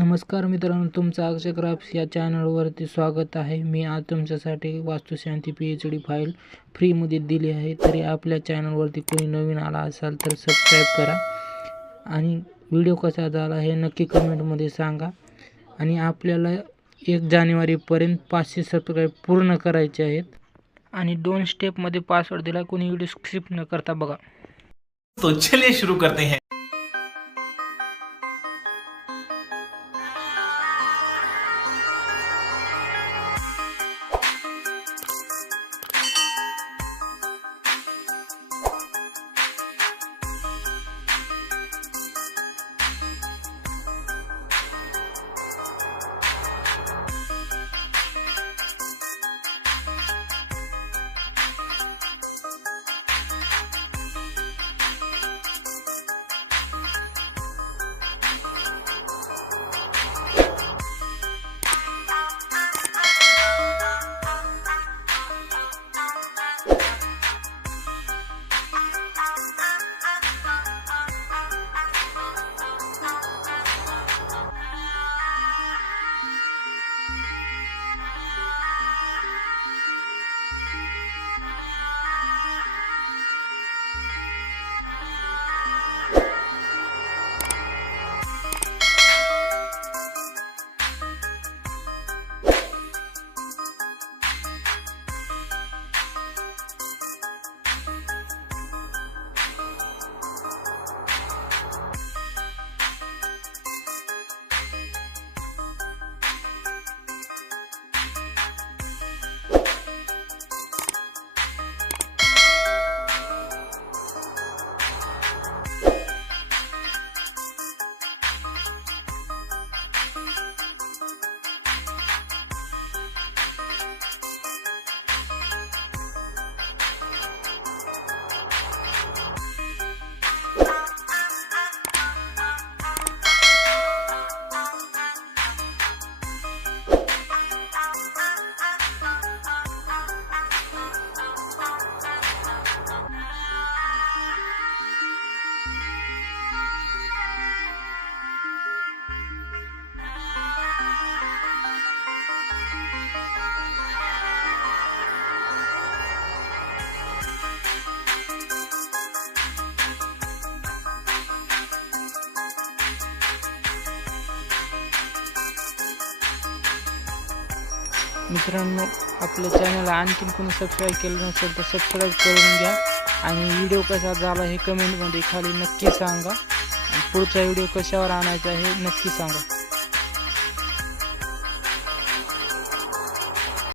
नमस्कार मित्रांनो तुमचं अक्षय क्राफ्ट या चॅनलवरती स्वागत आहे. मी आज तुमच्यासाठी वास्तुशांती पी एच डी फाईल फ्रीमध्ये दिली आहे. तरी आपल्या चॅनलवरती कोणी नवीन आला असाल तर सबस्क्राईब करा. आणि व्हिडिओ कसा झाला हे नक्की कमेंटमध्ये सांगा. आणि आपल्याला एक जानेवारीपर्यंत पाचशे सबस्क्राईब पूर्ण करायचे आहेत. आणि दोन स्टेपमध्ये पासवर्ड दिला कोणी व्हिडिओ स्किप न करता बघा. तो चलिए शुरू करते हैं. मित्रांनो आपल्या चॅनलला आणखीन कोणी सबस्क्राईब केलं नसेल तर सबस्क्राईब करून घ्या. आणि व्हिडिओ कसा झाला हे कमेंटमध्ये खाली नक्की सांगा. पुढचा व्हिडिओ कशावर आणायचा हे नक्की सांगा.